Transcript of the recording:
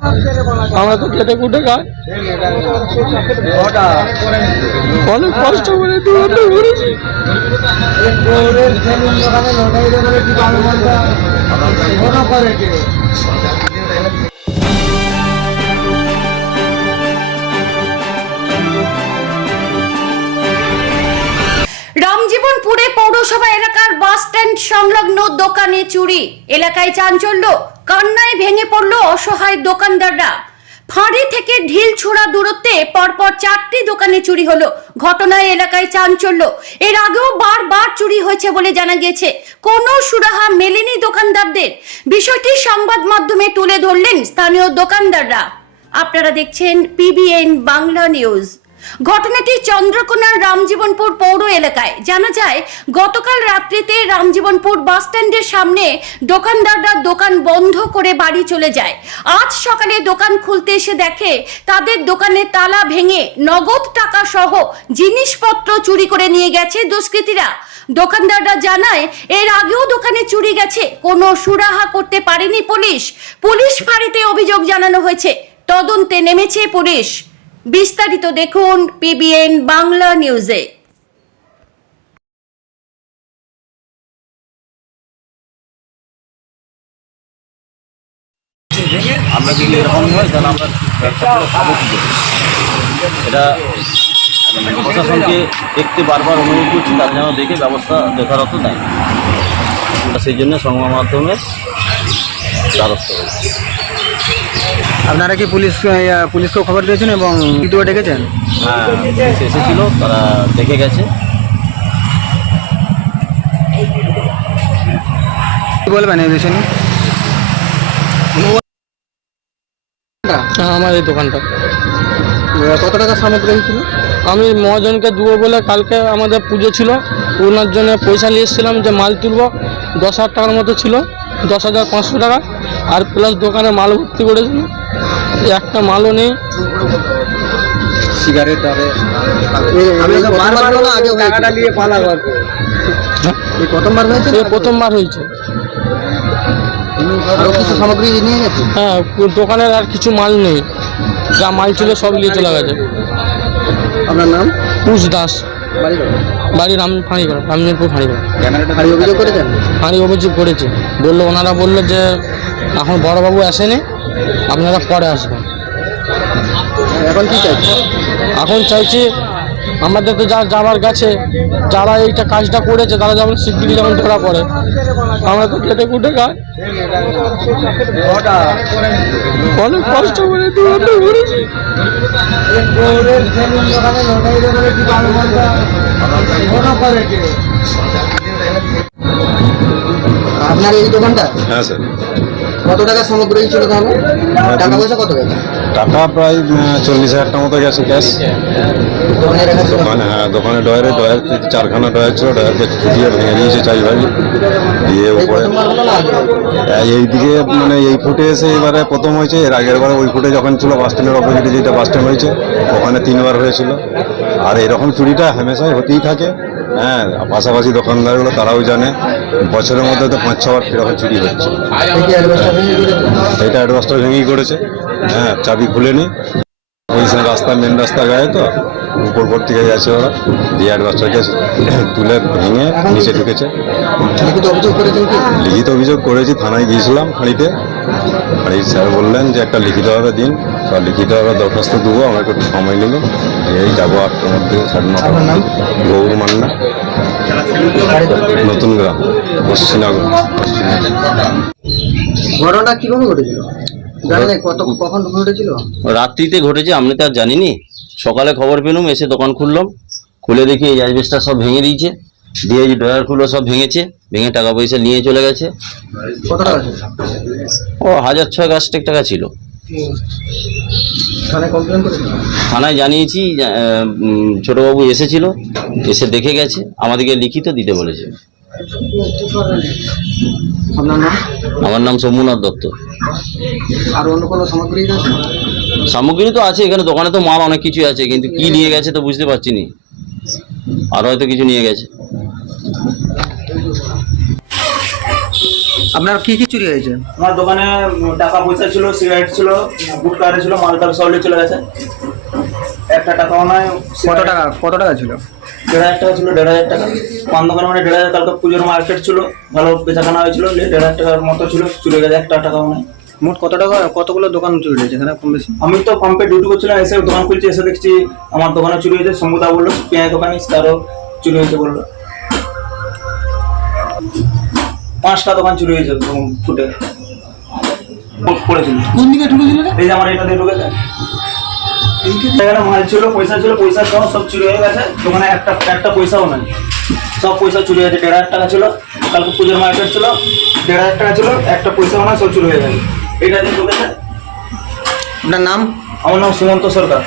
আমরা তো কেটে কুটে খাই। অনেক কষ্ট করে দূরত্ব ঘুরেছি রামজীবনপুরে পৌরসভা এলাকার বাস স্ট্যান্ড সংলগ্ন দোকানে চুরি। এলাকায় চাঞ্চল্য, কান্নায় ভেঙে পড়ল অসহায় দোকানদাররা। ফাঁড়ি থেকে ঢিল ছোড়া দূরত্বে পরপর চারটি দোকানে চুরি হলো। ঘটনায় এলাকায় চাঞ্চল্য, এর আগেও বারবার চুরি হয়েছে বলে জানা গেছে কোনো সুরাহা মেলেনি দোকানদারদের। বিষয়টি সংবাদ মাধ্যমে তুলে ধরলেন স্থানীয় দোকানদাররা। আপনারা দেখছেন পিবিএন বাংলা নিউজ। ঘটনাটি চন্দ্রকোনার রামজীবনপুর পৌর এলাকায়। জানা যায়, গতকাল রাত্রিতে রামজীবনপুর বাস স্ট্যান্ডের সামনে দোকানদাররা দোকান বন্ধ করে বাড়ি চলে যায়। আজ সকালে দোকান খুলতে এসে দেখে, তাদের দোকানে তালা ভেঙে নগদ টাকা সহ জিনিসপত্র চুরি করে নিয়ে গেছে দুষ্কৃতীরা। দোকানদাররা জানায়, এর আগেও দোকানে চুরি গেছে, কোনো সুরাহা করতে পারেনি পুলিশ। পুলিশ ফাঁড়িতে অভিযোগ জানানো হয়েছে। তদন্তে নেমেছে পুলিশ। বিস্তারিত দেখুন পিবিএন বাংলা নিউজে? এটা প্রশাসনকে দেখতে বারবার অনুরোধ করছি, তারা যেন দেখে ব্যবস্থা যথাযথ দেয় সেই জন্য সংবাদ মাধ্যমে দ্বারস্থ হয়েছে। আপনারা কি পুলিশ পুলিশকেও খবর দিয়েছেন এবং ভিডিও ডেকেছেন হ্যাঁ পুলিশ এসেছিল তারা দেখে গেছে। কি বলবেন এই বিষয়ে নিয়ে? হ্যাঁ, আমার এই দোকানটা। কত টাকা সামগ্রী ছিল আমি মহাজনকে দেবো বলে কালকে আমাদের পুজো ছিল ওনার জন্য পয়সা নিয়ে এসেছিলাম যে মাল তুলবো দশ হাজার টাকার মতো ছিল দশ হাজার পাঁচশো টাকা আর প্লাস দোকানে মাল ভর্তি করেছিল একটা মালও নেই সিগারেট হ্যাঁ প্রথমবার হয়েছে এই আরও কিছু সামগ্রী নিয়ে গেছে? হ্যাঁ দোকানের আর কিছু মাল নেই। যা মাল ছিল সব নিয়ে চলে গেছে। আপনার নাম? কুশ দাস। বাড়ি রাম ফাঁড়িগড় রামজনপুর ফাঁড়িগড় বাড়ি অভিযোগ করেছেন? ফাঁড়ি অভিযোগ করেছে। বলল ওনারা বলল যে এখন বড়বাবু আসেনি আপনারা পরে আসবেন। এখন কি চাইছে এখন চাইছি আমাদের তো যা যাবার গেছে, যারা এইটা কাজটা করেছে, তারা যেমন শিগগিরি যেমন ধরা পড়ে, আমরা তো কেটে কুটে খাই। কষ্ট করে আপনার এই দোকানটা? হ্যাঁ স্যার। কত টাকা সামগ্রী ছিল তাহলে? টাকা পয়সা কত গেছে টাকা প্রায় চল্লিশ হাজার টাকা মতো গেছে ক্যাশ দোকানে হ্যাঁ দোকানে ডয়ারে ডয়ার চারখানা ডয়ার ছিল ডয়ারকে ছুটিয়ে ভেঙে দিয়েছে চাই ভাই। দিয়ে এই উপরে প্রথমবার হলো না আগে এই দিকে মানে এই ফুটে এসে এবারে প্রথম হয়েছে এর আগের বার ওই ফুটে যখন ছিল বাস স্ট্যান্ডের অপোজিটে যেটা বাস স্ট্যান্ড হয়েছে ওখানে তিনবার হয়েছিল। আর এরকম চুরিটা হামেশাই হতেই থাকে। হ্যাঁ পাশাপাশি দোকানদারগুলো তারাও জানে বছরের মধ্যে তো পাঁচ ছবার এরকম চুরি হচ্ছে। এটা অ্যাডভান্সটা ভেঙেই করেছে। হ্যাঁ চাবি খুলেনি। ওই রাস্তা মেন রাস্তা গায়ে তো উপর উপর থেকে গেছে ওরা। দিয়ে অ্যাডভান্সটাকে তুলে ভেঙে নিচে ঢুকেছে। লিখিত অভিযোগ লিখিত অভিযোগ করেছি থানায় গিয়েছিলাম খাঁড়িতে খাঁড়ির স্যার বললেন যে একটা লিখিতভাবে দিন। সব লিখিতভাবে দরখাস্ত দেবো আমার একটু সময় নিল। এই যাব আটটার মধ্যে সাড়ে নটার নাম? গৌর মান্না। নতুন গ্রাম পশ্চিমনগর ঘটনাটা কীভাবে ঘটেছিল? কখন ঘটেছিল? রাত্রিতে ঘটেছে আমি তো আর জানিনি। সকালে খবর পেলুম এসে দোকান খুললাম। খুলে দেখি এই অ্যাজবেস্টটা সব ভেঙে দিয়েছে। দিয়ে এই ড্রয়ারগুলো সব ভেঙেছে ভেঙে টাকা পয়সা নিয়ে চলে গেছে। ও হাজার ছয় গাছটেক টাকা ছিল। থানায় জানিয়েছি ছোটবাবু এসেছিল এসে দেখে গেছে আমাদেরকে লিখিত দিতে বলেছে। আমার নাম সোমনাথ দত্ত। আর অন্য কোনো সামগ্রী সামগ্রী তো আছে এখানে দোকানে তো মাল অনেক কিছু আছে কিন্তু কি নিয়ে গেছে তো বুঝতে পারছি নি। আর হয়তো কিছু নিয়ে গেছে। আপনার কি কি চুরি হয়েছে? আমার দোকানে টাকা পয়সা ছিল সিগারেট ছিল গুটকা ছিল মাল টাল সব চলে গেছে। একটা টাকাও নাই কত টাকা কত টাকা ছিল? দেড় হাজার টাকা ছিল দেড় হাজার টাকা। পান দোকানে মানে দেড় হাজার কালকে পুজোর মার্কেট ছিল ভালো বেচাকেনা হয়েছিল নিয়ে দেড় হাজার টাকার মতো ছিল চুরি গেছে একটা টাকাও নাই। মোট কত টাকা কতগুলো দোকান চুরি হয়েছে এখানে কম বেশি? আমি তো পাম্পে ডিউটি করছিলাম এসে দোকান খুলছি এসে দেখছি আমার দোকানে চুরি হয়েছে শম্ভুদা বলল পেঁয়াজ দোকানে তারও চুরি হয়েছে বলল। পাঁচটা দোকান চুরি হয়েছে ফুটে। পড়েছিল কোন দিকে ঢুকেছিল এই যে আমার এটা দিয়ে ঢুকেছে। এখানে মাল ছিল পয়সা ছিল পয়সা সহ সব চুরি হয়ে গেছে। দোকানে একটা একটা পয়সাও নাই। সব পয়সা চুরি হয়েছে দেড় হাজার টাকা ছিল। কালকে পুজোর মার্কেট ছিল দেড় হাজার টাকা ছিল একটা পয়সাও নাই সব চুরি হয়ে গেছে। এটা দিয়ে ঢুকেছে। আপনার নাম? আমার নাম সুমন্ত সরকার।